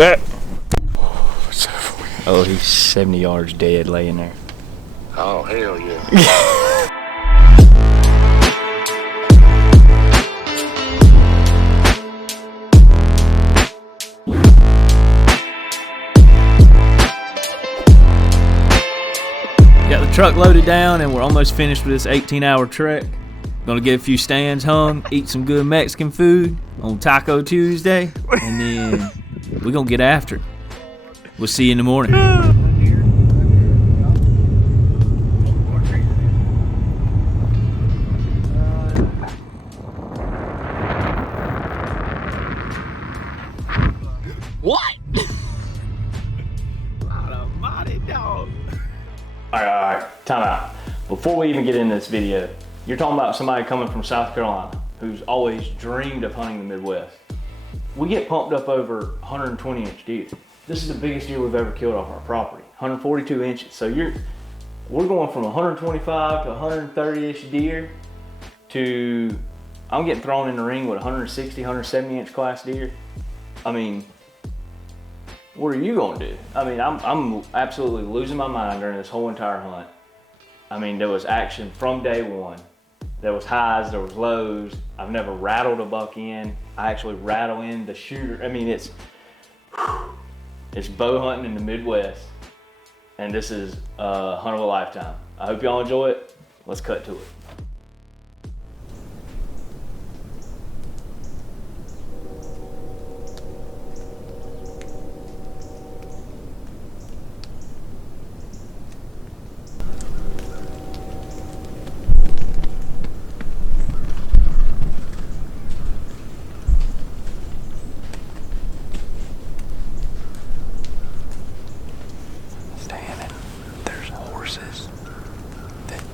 back. Oh, he's 70 yards dead laying there. Oh, hell yeah. Got the truck loaded down and we're almost finished with this 18-hour trek. Gonna get a few stands hung, eat some good Mexican food on Taco Tuesday, and then we're gonna get after it. We'll see you in the morning. What? Mighty dog. All right, time out. Before we even get into this video, you're talking about somebody coming from South Carolina who's always dreamed of hunting the Midwest. We get pumped up over 120-inch deer. This is the biggest deer we've ever killed off our property, 142 inches. So we're going from 125 to 130-ish deer to, I'm getting thrown in the ring with 160, 170-inch class deer. I mean, what are you gonna do? I mean, I'm absolutely losing my mind during this whole entire hunt. I mean, there was action from day one. There was highs, there was lows. I've never rattled a buck in. I actually rattle in the shooter. I mean, it's bow hunting in the Midwest, and this is a hunt of a lifetime. I hope y'all enjoy it. Let's cut to it.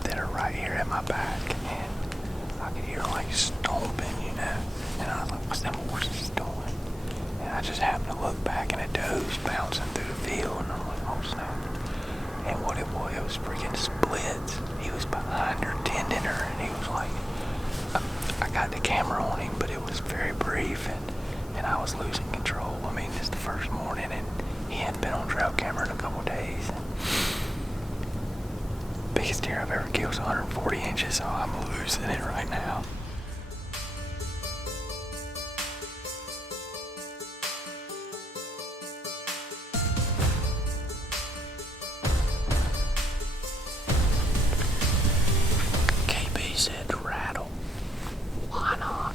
That are right here at my back, and I could hear like stomping, you know, and I was like, what's them horses doing? And I just happened to look back, and a doe's bouncing through the field, and I'm like, oh snap. And what it was freaking Splitz. He was behind her, tending her, and he was like, I got the camera on him, but it was very brief, and I was losing control. I mean, it's the first morning, and he hadn't been on trail camera in a couple of days. Biggest deer I've ever killed is 140 inches, so I'm losing it right now. KB said rattle. Why not?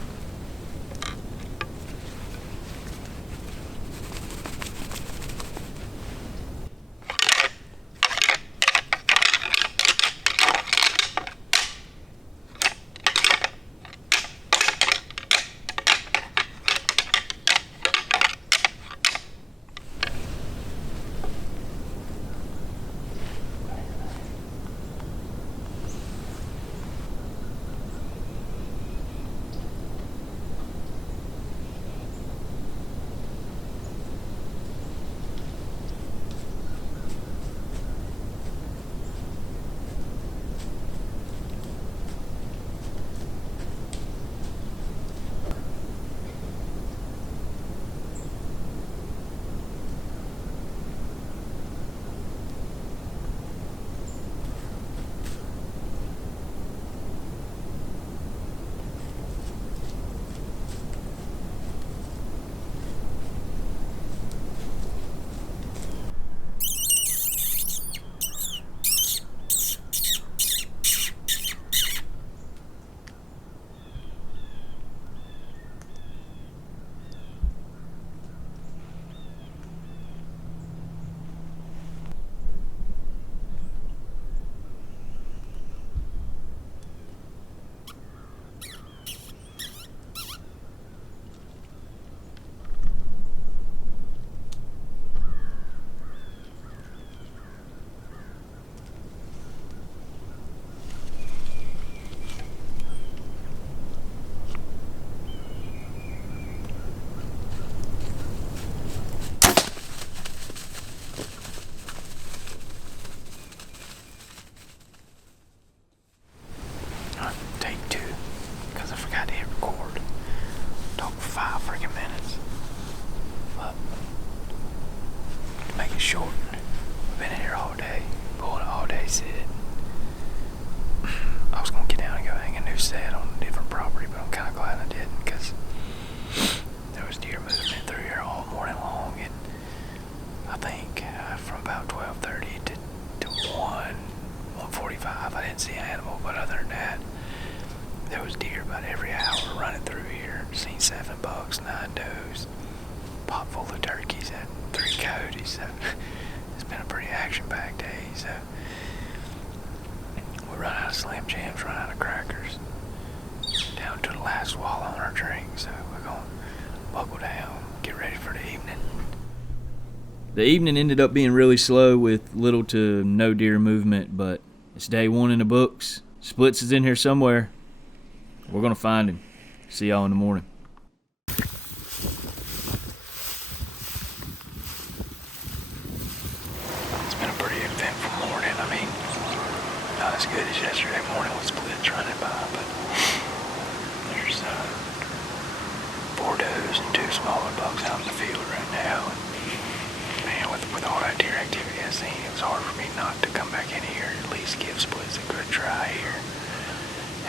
short. We've been in here all day, pulling all day sit. I was gonna get down and go hang a new set on a different property, but I'm kind of glad I didn't because there was deer movement through here all morning long, and I think from about 12:30 to 1:45, I didn't see an animal, but other than that, there was deer about every hour running through here. Seen 7 bucks, 9 does, pot full of turkeys, and 3 coyotes. So it's been a pretty action-packed day. So we run out of Slim Jims, run out of crackers, down to the last swallow on our drink. So we're gonna buckle down, get ready for the evening. The evening ended up being really slow with little to no deer movement, but it's day 1 in the books. Splitz is in here somewhere. We're gonna find him. See y'all in the morning. It's been a pretty eventful morning. I mean, not as good as yesterday morning with Splitz running by, but there's 4 does and 2 smaller bucks out in the field right now. And man, with all that deer activity I've seen, it was hard for me not to come back in here and at least give Splitz a good try here.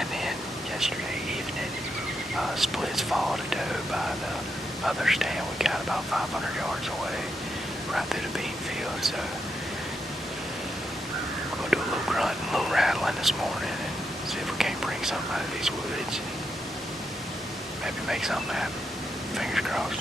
And then yesterday evening, Splitz followed a doe by the other stand we got about 500 yards away, right through the bean field. So we're gonna do a little grunt and a little rattling this morning and see if we can't bring something out of these woods. Maybe make something happen. Fingers crossed.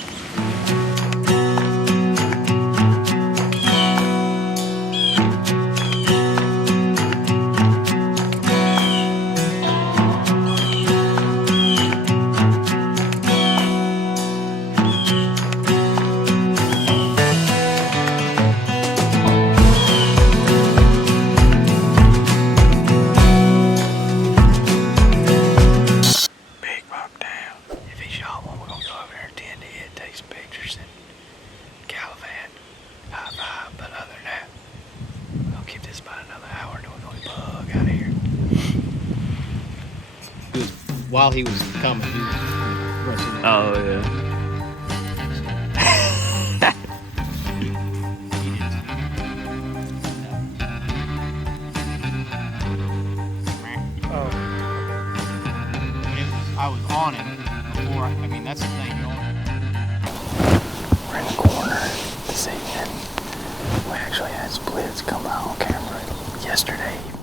While he was coming, he was wrestling. Oh yeah. I was on him before. I mean, that's the thing. We're in the corner this evening. We actually had Splitz come out on camera yesterday evening.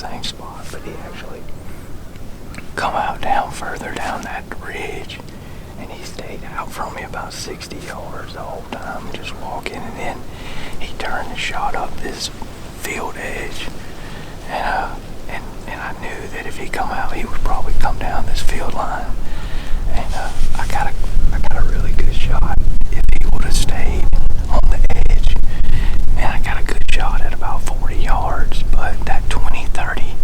same spot, but he actually come out down further down that ridge, and he stayed out from me about 60 yards the whole time, just walking, and then he turned and shot up this field edge, and I knew that if he come out, he would probably come down this field line, and I got a really good shot if he would have stayed on the edge, and I got a good shot at about 40 yards, but that 20-30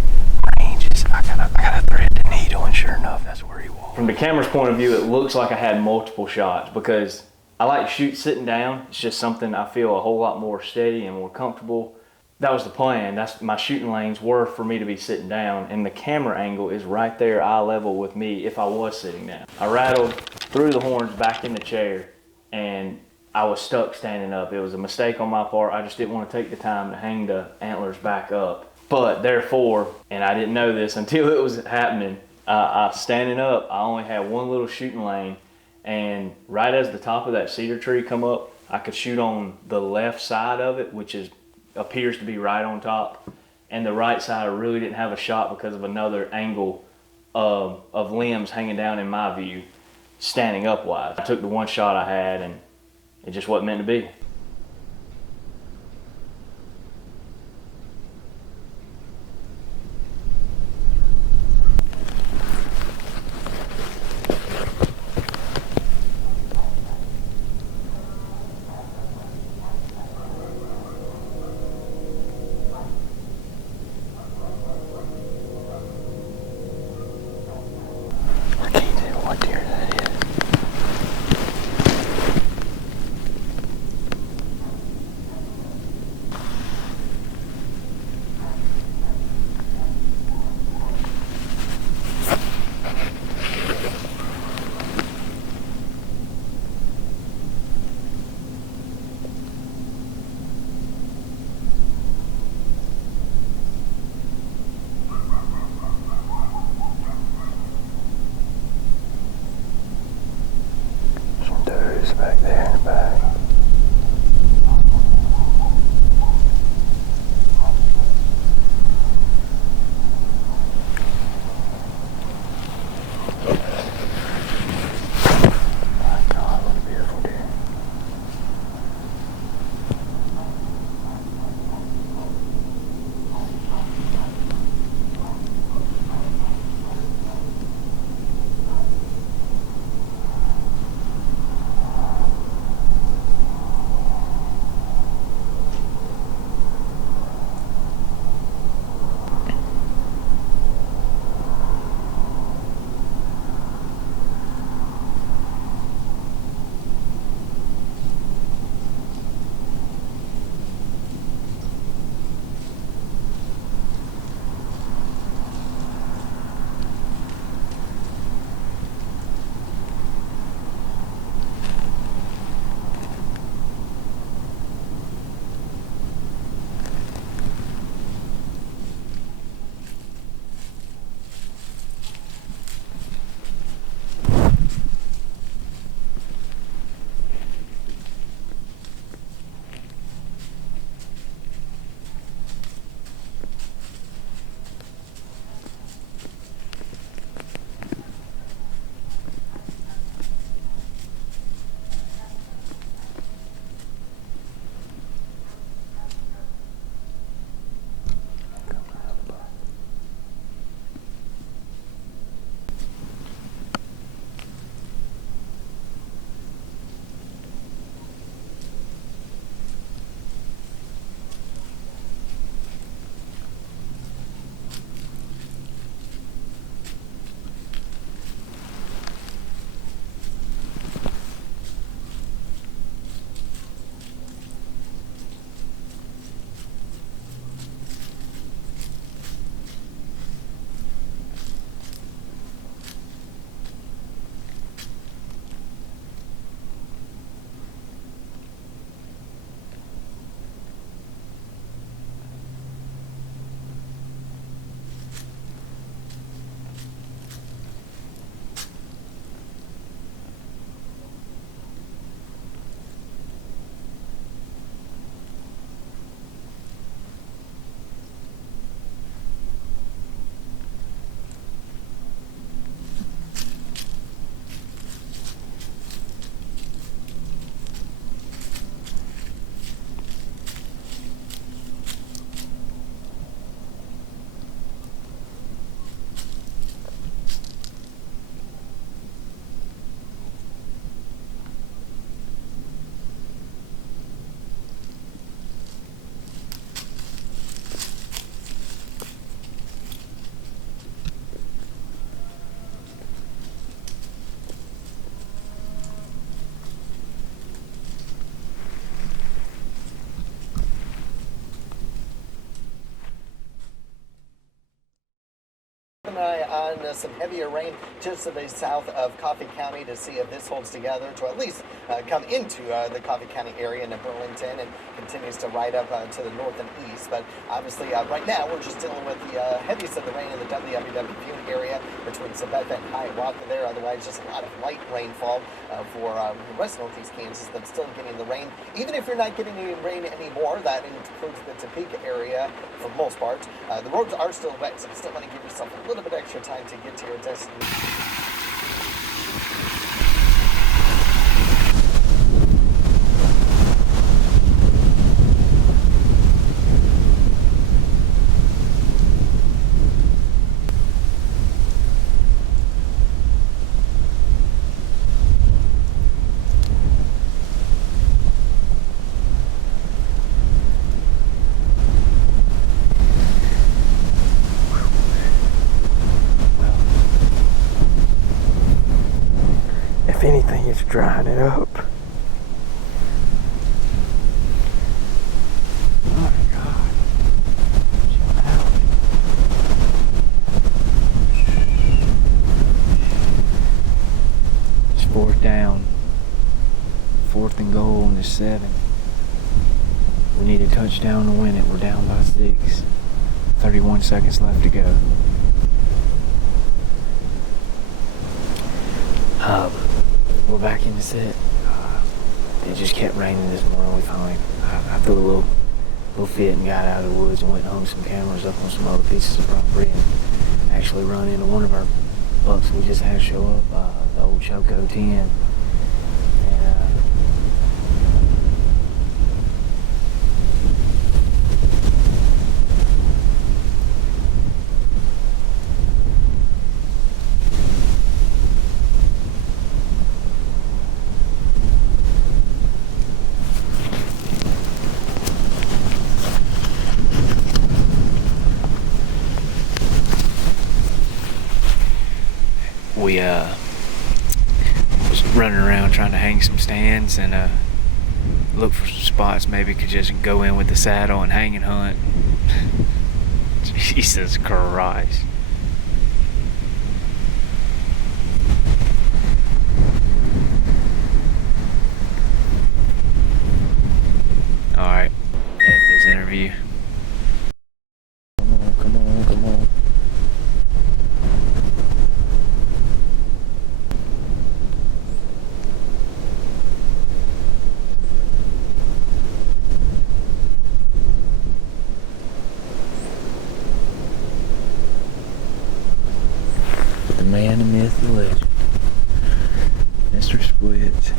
range is, I gotta thread the needle, and sure enough, that's where he was. From the camera's point of view, it looks like I had multiple shots because I like to shoot sitting down. It's just something I feel a whole lot more steady and more comfortable. That was the plan. That's my shooting lanes were for me to be sitting down, and the camera angle is right there eye level with me if I was sitting down. I rattled, threw the horns back in the chair, and I was stuck standing up. It was a mistake on my part. I just didn't want to take the time to hang the antlers back up. But therefore, and I didn't know this until it was happening, standing up, I only had one little shooting lane, and right as the top of that cedar tree come up, I could shoot on the left side of it, which appears to be right on top, and the right side I really didn't have a shot because of another angle of limbs hanging down in my view, standing up wise. I took the one shot I had, and it just wasn't meant to be. I can't tell what deer that is. us some heavier rain just to the south of Coffee County to see if this holds together to at least come into the Coffee County area into Burlington and continues to ride up to the north and east. But obviously right now we're just dealing with the heaviest of the rain in the WWW area between Sabetha and Hiawatha there. Otherwise, just a lot of light rainfall for the rest of northeast Kansas that's still getting the rain. Even if you're not getting any rain anymore, that includes the Topeka area for the most part. The roads are still wet, so you still want to give yourself a little bit extra time to get to your destination. If anything, it's drying it up. Oh my God. Chill out. It's 4th down. 4th and goal on the 7. We need a touchdown to win it. We're down by 6. 31 seconds left to go. We're back in the set. It just kept raining this morning. We finally, I threw a little fit and got out of the woods and went and hung some cameras up on some other pieces of property and actually run into one of our bucks we just had show up, the old Choco 10. We was running around trying to hang some stands and look for some spots maybe could just go in with the saddle and hang and hunt. Jesus Christ. Alright, F this interview. Come on. The man, the myth, the legend, Mr. Splitz.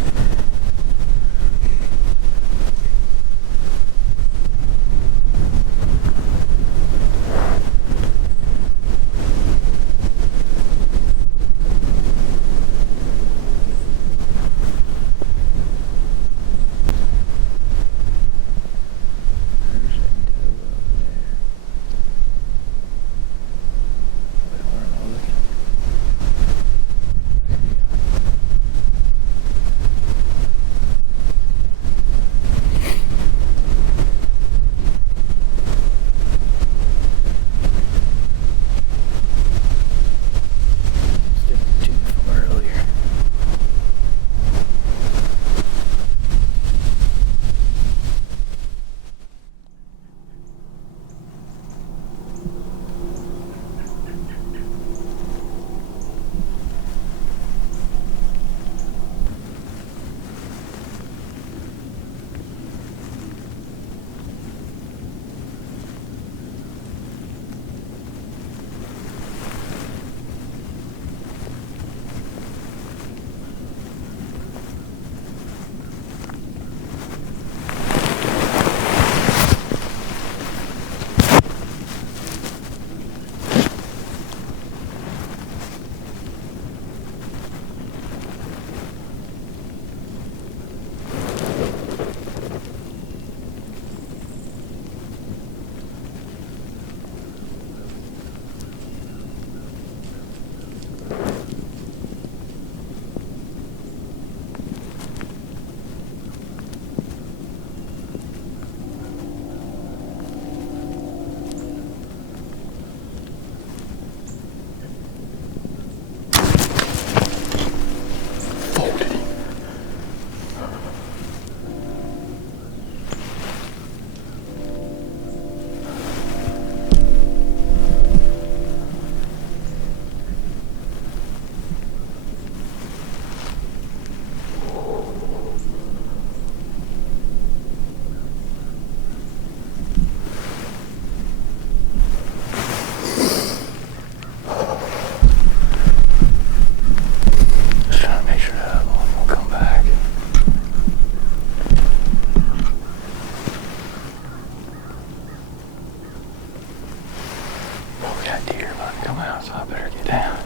out, so I better get down.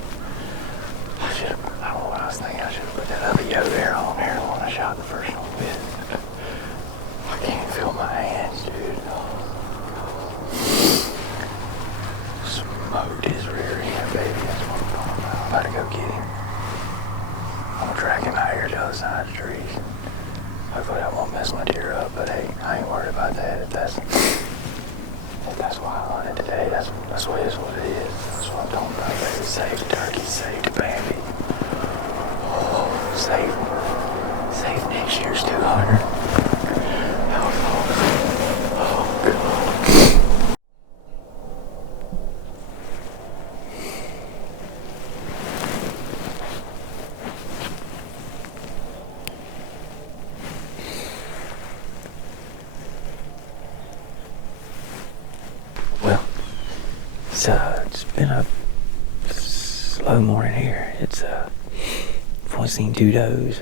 I don't know what I was thinking. I should have put that other yo there on there, the one I shot the first one with. I can't feel my hands, dude. Smoked his rear end, baby. That's what I'm talking about. I'm about to go get him. I'm gonna drag him out here to the other side of the trees. Hopefully that won't mess my deer up, but hey, I ain't worried about that. If that's why I hunted today, that's what it is. That's what I'm talking about, baby. Save the turkey, save the Bambi. Oh, save next year's 200. Oh, God. Well, it's been a slow morning here. I've only seen 2 does.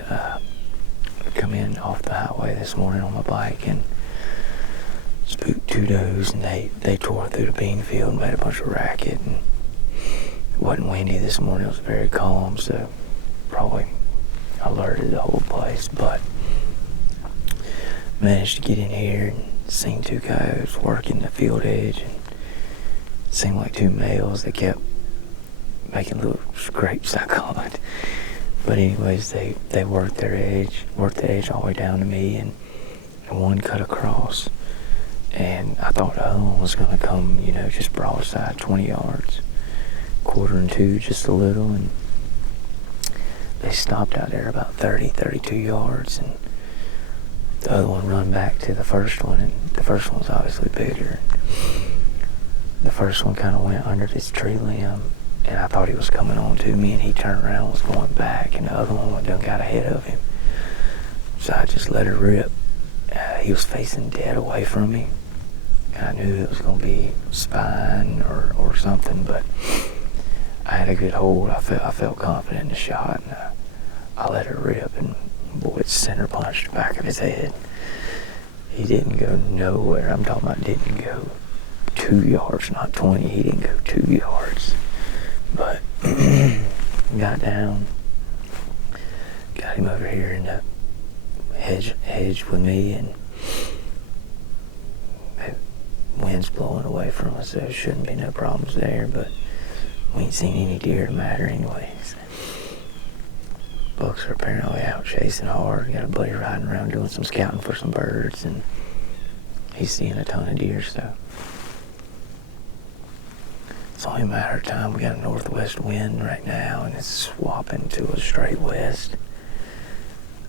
Come in off the highway this morning on my bike and spooked 2 does, and they tore through the bean field and made a bunch of racket. And it wasn't windy this morning. It was very calm, so probably alerted the whole place. But managed to get in here and seen 2 coyotes working the field edge, and it seemed like 2 males. They kept making little scrapes, I call it. But anyways, they worked the edge all the way down to me, and one cut across. And I thought the other one was gonna come, just broadside 20 yards, 1/4 just a little, and they stopped out there about 32 yards, and the other one run back to the first one, and the first one's obviously bigger. The first one kind of went under this tree limb, and I thought he was coming on to me, and he turned around and was going back, and the other one done got ahead of him. So I just let her rip. He was facing dead away from me, and I knew it was going to be spine or something, but I had a good hold. I felt confident in the shot, and I let her rip, and boy, it center punched the back of his head. He didn't go nowhere. I'm talking about didn't go 2 yards, not 20. He didn't go 2 yards. But got down, got him over here in the hedge with me, and the wind's blowing away from us, so there shouldn't be no problems there, but we ain't seen any deer to matter anyways. Bucks are apparently out chasing hard. Got a buddy riding around doing some scouting for some birds, and he's seeing a ton of deer, so it's only a matter of time. We got a northwest wind right now, and it's swapping to a straight west.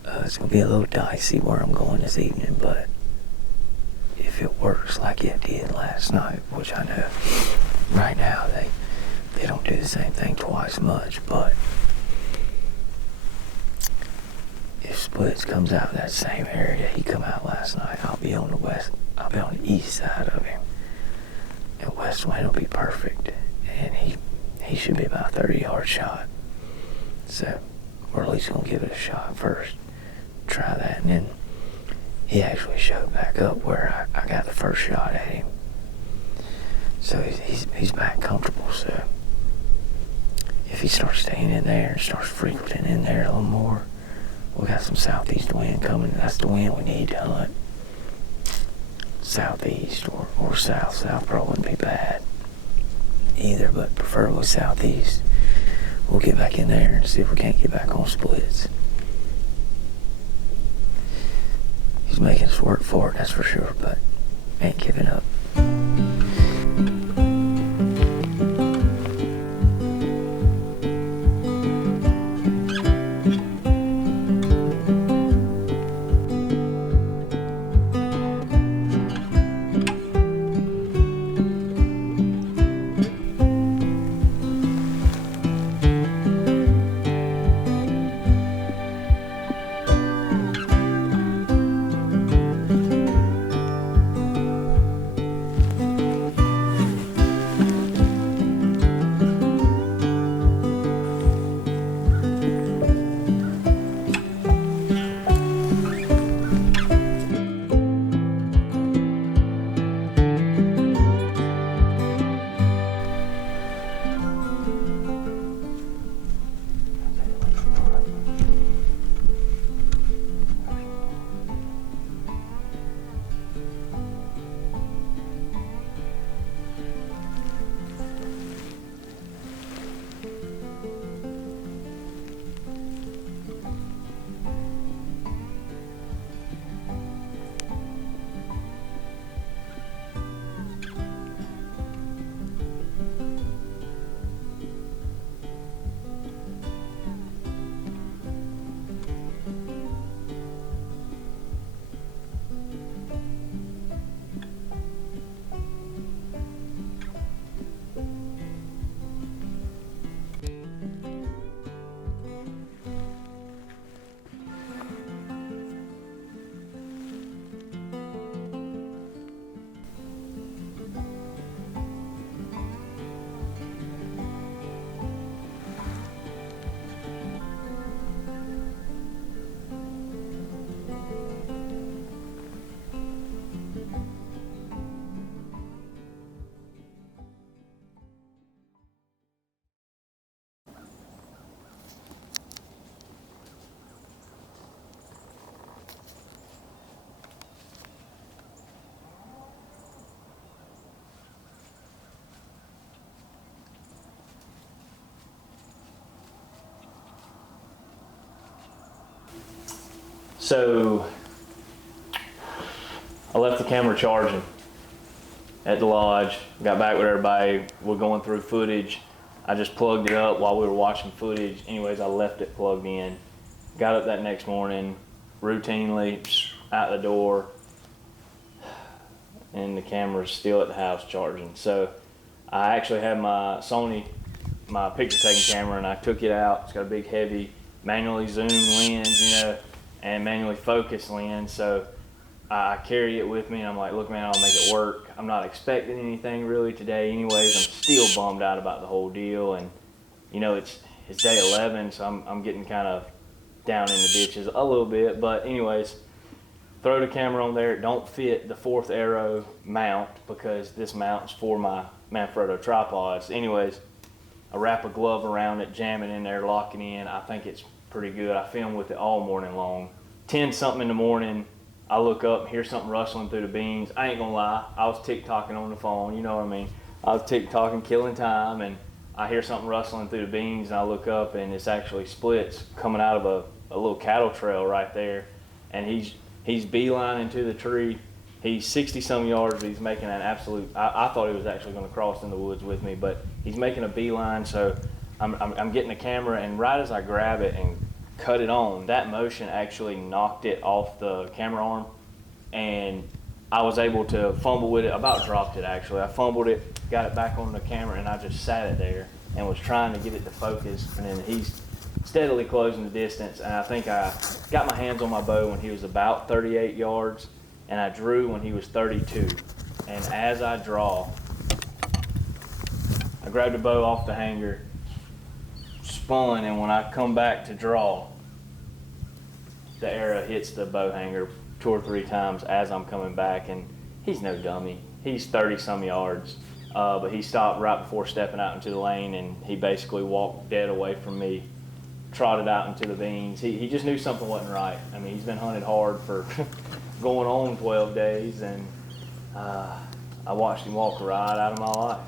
It's going to be a little dicey where I'm going this evening, but if it works like it did last night, which I know right now they don't do the same thing twice much, but if Splitz comes out in that same area he come out last night, I'll be on the east side of him. And west wind will be perfect, and he should be about a 30-yard shot. So we're at least gonna give it a shot first, try that, and then he actually showed back up where I got the first shot at him. So he's back comfortable. So if he starts staying in there and starts frequenting in there a little more, we got some southeast wind coming. That's the wind we need to hunt. Southeast or south. South probably wouldn't be bad either, but preferably southeast. We'll get back in there and see if we can't get back on Splitz. He's making us work for it, that's for sure, but ain't giving up. So I left the camera charging at the lodge, got back with everybody, we're going through footage. I just plugged it up while we were watching footage. Anyways, I left it plugged in. Got up that next morning, routinely out the door, and the camera's still at the house charging. So I actually had my Sony, my picture taking camera, and I took it out. It's got a big heavy manually zoom lens, you know, and manually focused lens. So I carry it with me, and I'm like, look, man, I'll make it work. I'm not expecting anything really today anyways. I'm still bummed out about the whole deal, and you know, it's day 11, so I'm getting kind of down in the ditches a little bit. But anyways, throw the camera on there. It don't fit the 4th arrow mount because this mount's for my Manfrotto tripods. Anyways, I wrap a glove around it, jam it in there, lock it in. I think it's pretty good. I filmed with it all morning long. 10 something in the morning, I look up and hear something rustling through the beans. I ain't gonna lie, I was tick-tocking on the phone, you know what I mean? I was tick-tocking, killing time, and I hear something rustling through the beans, and I look up, and it's actually Splitz coming out of a little cattle trail right there, and he's beelining to the tree. He's 60-some yards, but he's making an absolute, I thought he was actually gonna cross in the woods with me, but he's making a beeline, so I'm getting the camera, and right as I grab it and cut it on, that motion actually knocked it off the camera arm, and I was able to fumble with it. I about dropped it actually. I fumbled it, got it back on the camera, and I just sat it there and was trying to get it to focus, and then he's steadily closing the distance, and I think I got my hands on my bow when he was about 38 yards, and I drew when he was 32, and as I draw, I grabbed the bow off the hanger, spun, and when I come back to draw, the arrow hits the bow hanger 2 or 3 times as I'm coming back, and he's no dummy. He's 30-some yards, but he stopped right before stepping out into the lane, and he basically walked dead away from me, trotted out into the beans. He just knew something wasn't right. I mean, he's been hunted hard for going on 12 days, and I watched him walk right out of my life.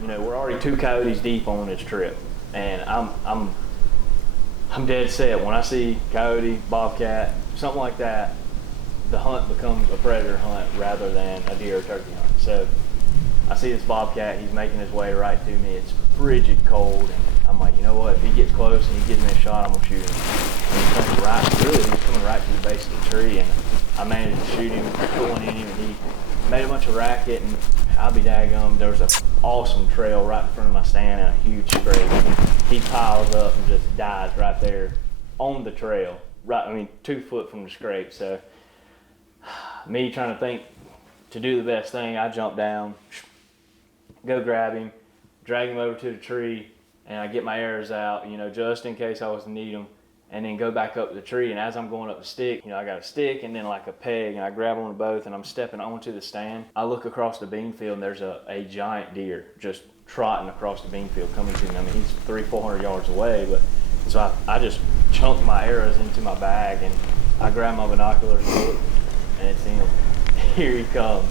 You know, we're already 2 coyotes deep on this trip, and I'm dead set. When I see coyote, bobcat, something like that, the hunt becomes a predator hunt rather than a deer or turkey hunt. So I see this bobcat, he's making his way right to me. It's frigid cold, and I'm like, you know what? If he gets close and he gives me a shot, I'm gonna shoot him. And he comes right, really, he's coming right to the base of the tree, and I managed to shoot him, put one in him, and he made a bunch of racket, and I'll be daggum, there was an awesome trail right in front of my stand and a huge scrape. He piles up and just dies right there on the trail, right, I mean, 2 foot from the scrape. So me trying to think to do the best thing, I jump down, go grab him, drag him over to the tree, and I get my arrows out, you know, just in case I was to need them, and then go back up the tree. And as I'm going up the stick, you know, I got a stick and then like a peg, and I grab on both, and I'm stepping onto the stand. I look across the bean field, and there's a giant deer just trotting across the bean field coming to me. I mean, he's 300-400 yards away, but so I just chunked my arrows into my bag, and I grab my binoculars and look, and it's him. Here he comes.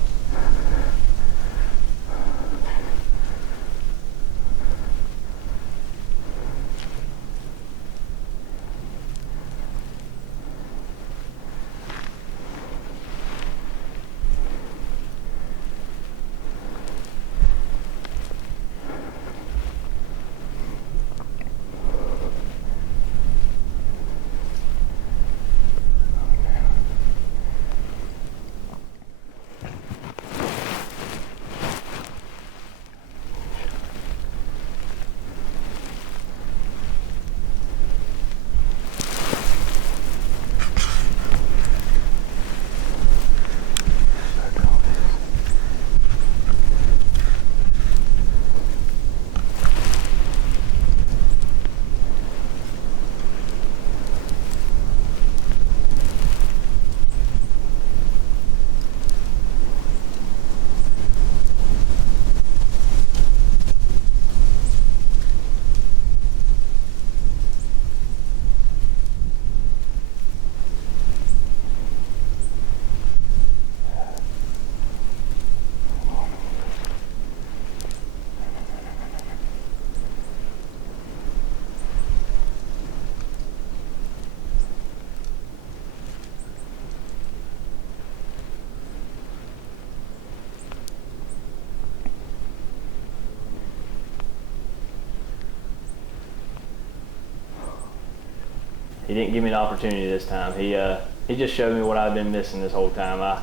He didn't give me the opportunity this time. He just showed me what I've been missing this whole time. I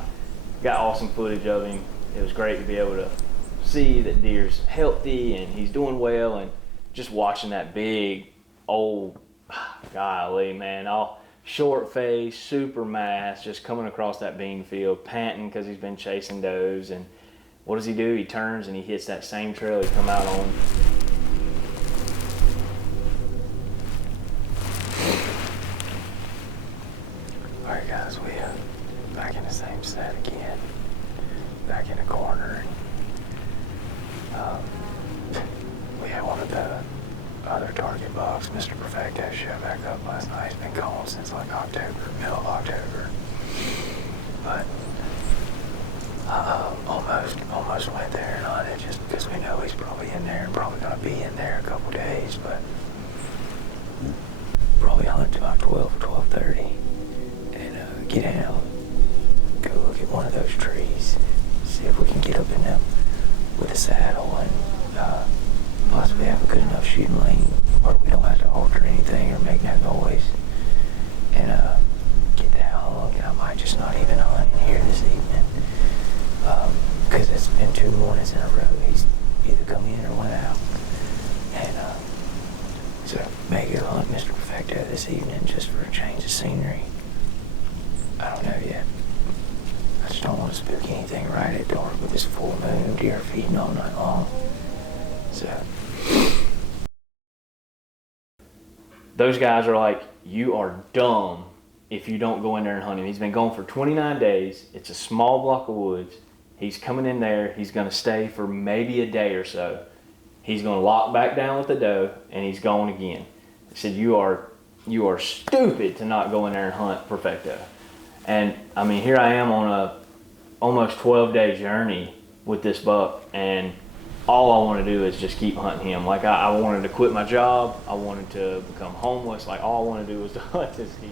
got awesome footage of him. It was great to be able to see that deer's healthy and he's doing well, and just watching that big old, golly man, all short face, super mass, just coming across that bean field, panting because he's been chasing does. And what does he do? He turns and he hits that same trail he come out on. Alright guys, we back in the same set again. Back in the corner. We had one of the other target bucks, Mr. Perfecto, showed back up last night. He's been gone since like October, middle of October. But almost went there and on it just because we know he's probably in there and probably gonna be in there a couple days, but probably hunt to about 12 or 12:30 and get out, go look at one of those trees, see if we can get up in them with a saddle and possibly have a good enough shooting lane where we don't have to alter anything or make no noise, and get that hung. And I might just not even hunt in here this evening because it's been 2 mornings in a row. He's either come in or went out, and so maybe I'll hunt Mr. Perfecto this evening just for a change of scenery. I don't know yet. I just don't want to spook anything right at dark with this full moon, deer feeding all night long. So Those guys are like, you are dumb if you don't go in there and hunt him. He's been gone for 29 days. It's a small block of woods. He's coming in there. He's going to stay for maybe a day or so. He's going to lock back down with the doe, and he's gone again. I said, you are stupid to not go in there and hunt Perfecto. And I mean, here I am on a almost 12-day journey with this buck, and all I want to do is just keep hunting him. Like I wanted to quit my job. I wanted to become homeless. Like all I want to do was to hunt this deer.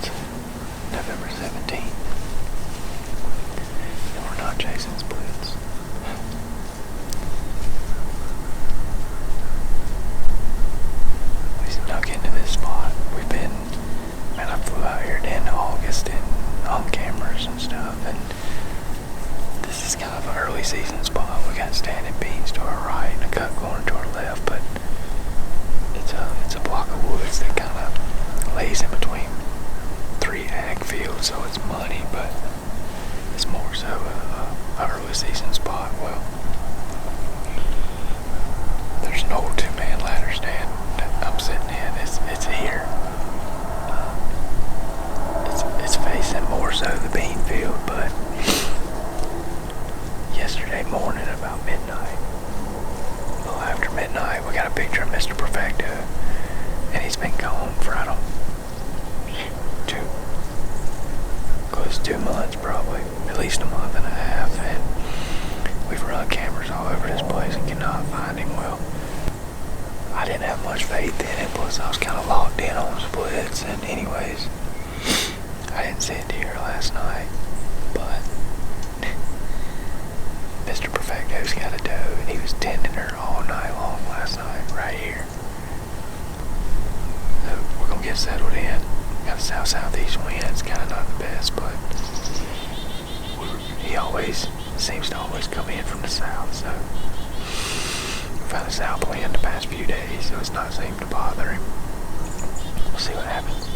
it's November 17th, and we're not chasing Splitz. We snuck into this spot. I flew out here at the end of August and on cameras and stuff, and this is kind of an early season spot. We got standing beans to our right and a cut going to our left, but it's a block of woods that kind of lays in between 3 ag fields, so it's muddy, but it's more so a early season spot. Well, there's an old 2-man ladder stand that I'm sitting in. It's here. It's facing more so the bean field, but yesterday morning about midnight, a little after midnight, we got a picture of Mr. Perfecto, and he's been gone for, close to 2 months probably, at least a month and a half, and we've run cameras all over this place and cannot find him. Well, I didn't have much faith in it, plus I was kind of locked in on Splitz, and anyways, I didn't see a deer last night, but Mr. Perfecto's got a doe, and he was tending her all night long last night, right here. So we're gonna get settled in. Got a south-southeast wind. It's kind of not the best, but he always seems to always come in from the south. So we found a south wind the past few days, so it's not seemed to bother him. We'll see what happens.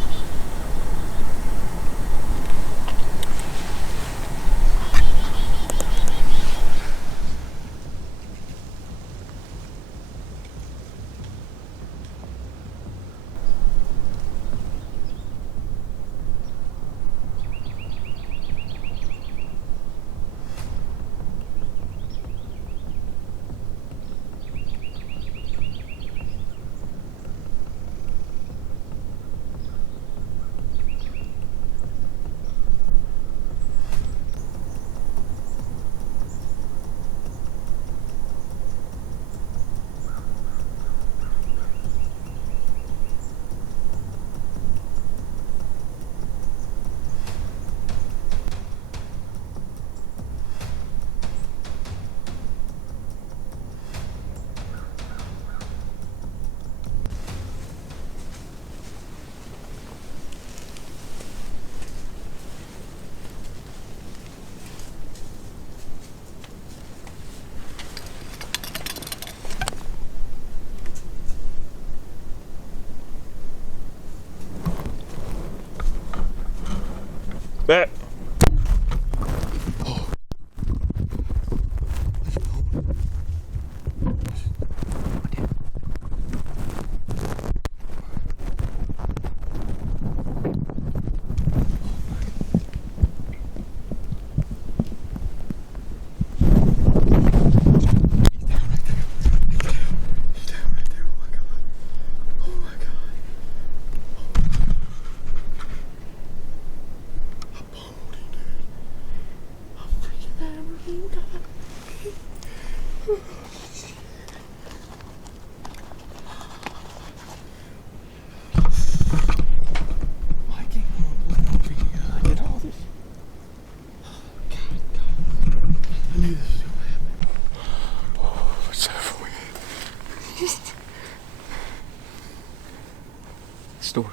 Story.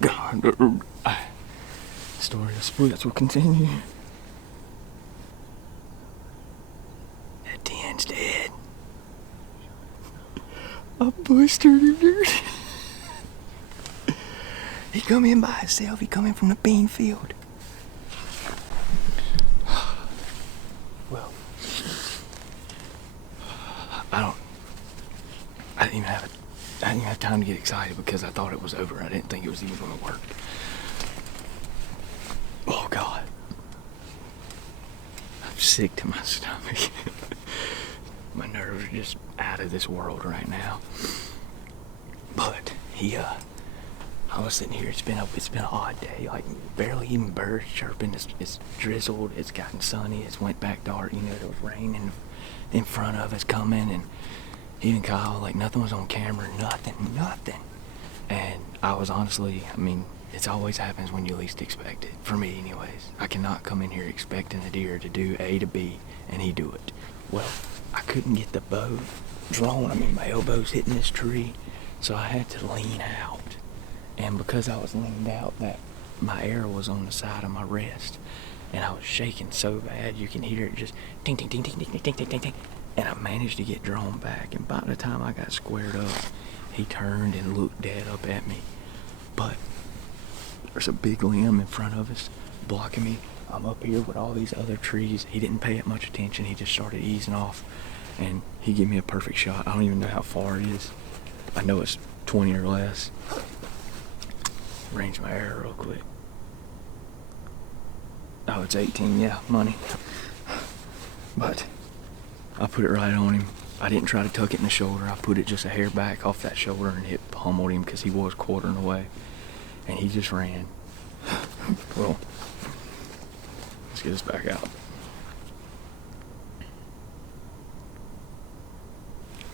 God, story of Splitz will continue. That 10's dead. I busted him, dude. He come in by himself. He come in from the bean field. Well, I didn't even have time to get excited because I thought it was over. I didn't think it was even going to work. Oh God, I'm sick to my stomach. My nerves are just out of this world right now. But I was sitting here. It's been an odd day. Like barely even birds chirping. It's drizzled. It's gotten sunny. It's went back dark. You know, there was rain in front of us coming, and even Kyle, like nothing was on camera. Nothing. And I was honestly, I mean, it always happens when you least expect it. For me, anyways. I cannot come in here expecting a deer to do A to B, and he do it. Well, I couldn't get the bow drawn. I mean, my elbow's hitting this tree, so I had to lean out. And because I was leaned out, that my arrow was on the side of my wrist, and I was shaking so bad you can hear it just ting ting ting ting ting ting ting ting ting. And I managed to get drawn back, and by the time I got squared up, he turned and looked dead up at me. But there's a big limb in front of us blocking me. I'm up here with all these other trees. He didn't pay it much attention. He just started easing off, and he gave me a perfect shot. I don't even know how far it is. I know it's 20 or less. Range my arrow real quick. Oh, it's 18, yeah, money. But I put it right on him. I didn't try to tuck it in the shoulder. I put it just a hair back off that shoulder, and it pummeled him because he was quartering away. And he just ran. Well, let's get this back out.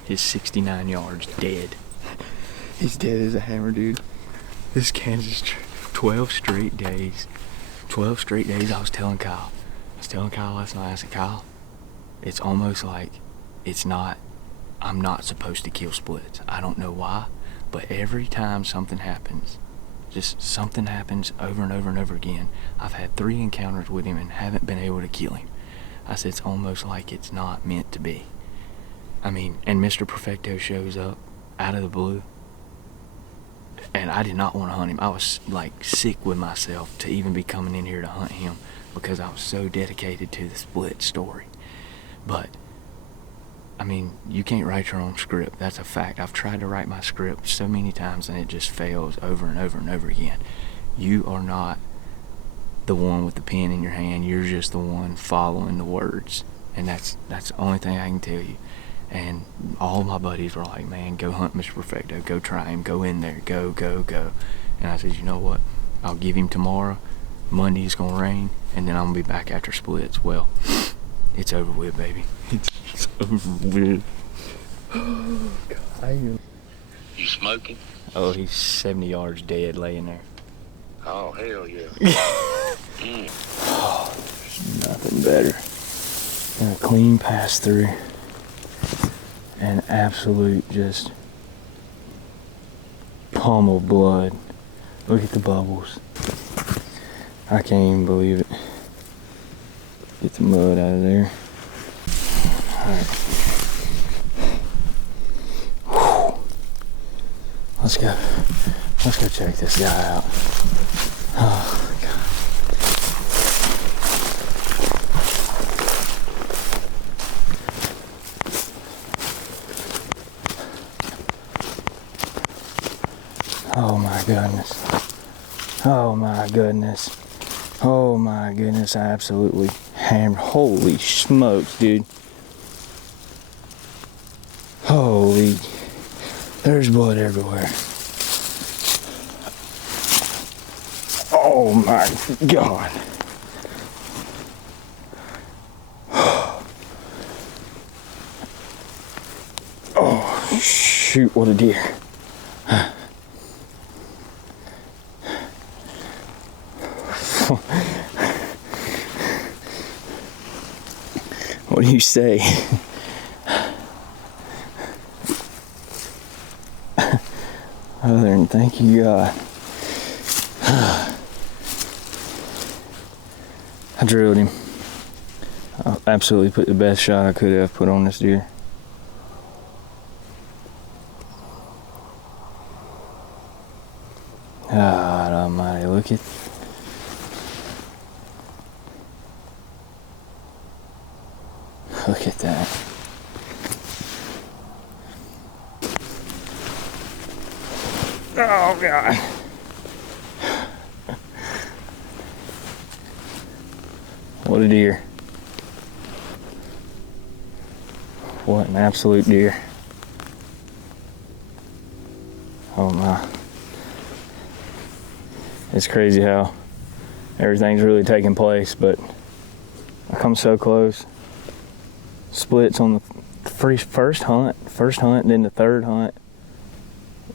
He's 69 yards, dead. He's dead as a hammer, dude. This Kansas 12 straight days. 12 straight days. I was telling Kyle last night, I said, Kyle, it's almost like I'm not supposed to kill Splitz. I don't know why, but every time something happens, just something happens over and over and over again. I've had 3 encounters with him and haven't been able to kill him. I said, it's almost like it's not meant to be. I mean, and Mr. Perfecto shows up out of the blue. And I did not want to hunt him. I was like sick with myself to even be coming in here to hunt him because I was so dedicated to the Splitz story. But, I mean, you can't write your own script. That's a fact. I've tried to write my script so many times and it just fails over and over and over again. You are not the one with the pen in your hand. You're just the one following the words. And that's the only thing I can tell you. And all my buddies were like, man, go hunt Mr. Perfecto, go try him, go in there, go. And I said, you know what, I'll give him tomorrow. Monday it's gonna rain, and then I'm gonna be back after Splitz. Well, it's over with, baby. It's over with. Oh, God. You smoking? Oh, he's 70 yards dead laying there. Oh, hell yeah. Oh, there's nothing better than a clean pass through. An absolute just pummel blood. Look at the bubbles. I can't even believe it. Get the mud out of there. Alright. Let's go check this guy out. Oh God. Oh my goodness. Oh my goodness. Oh my goodness, I absolutely hammered. Holy smokes, dude. Holy. There's blood everywhere. Oh my God. Shoot, what a deer. What do you say? Other than thank you God. I drilled him. I absolutely put the best shot I could have put on this deer. God almighty, look at. Look at that. Oh God. What a deer. What an absolute deer. Oh my. It's crazy how everything's really taking place, but I come so close. Splitz on the first hunt, then the third hunt.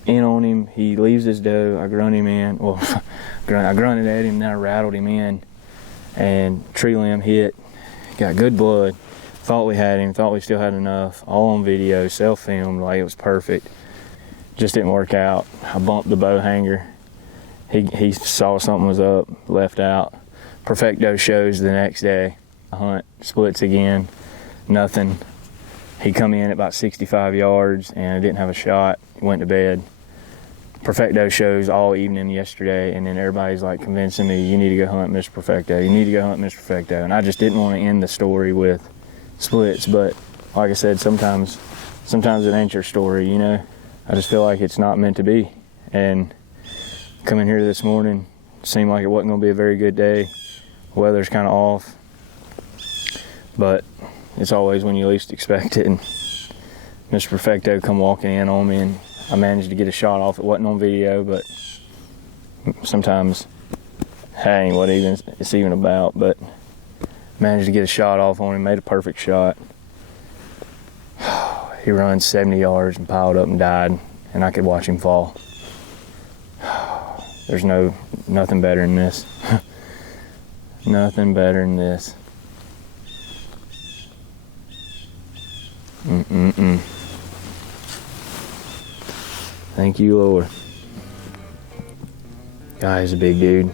In on him, he leaves his doe, I grunt him in. Well, I grunted at him, then I rattled him in. And tree limb hit, got good blood. Thought we had him, thought we still had enough. All on video, self-filmed, like it was perfect. Just didn't work out. I bumped the bow hanger. He saw something was up, left out. Perfecto shows the next day. I hunt, Splitz again, nothing. He come in at about 65 yards and I didn't have a shot, went to bed. Perfecto shows all evening yesterday, and then everybody's like convincing me, you need to go hunt Mr. Perfecto, you need to go hunt Mr. Perfecto. And I just didn't want to end the story with Splitz, but like I said, sometimes it ain't your story, you know? I just feel like it's not meant to be. And coming here this morning, seemed like it wasn't gonna be a very good day. Weather's kind of off, but it's always when you least expect it. And Mr. Perfecto come walking in on me, and I managed to get a shot off. It wasn't on video, but sometimes that ain't what it's even about. But managed to get a shot off on him, made a perfect shot. He runs 70 yards and piled up and died, and I could watch him fall. There's nothing better than this. Nothing better than this. Thank you, Lord. Guy's a big dude.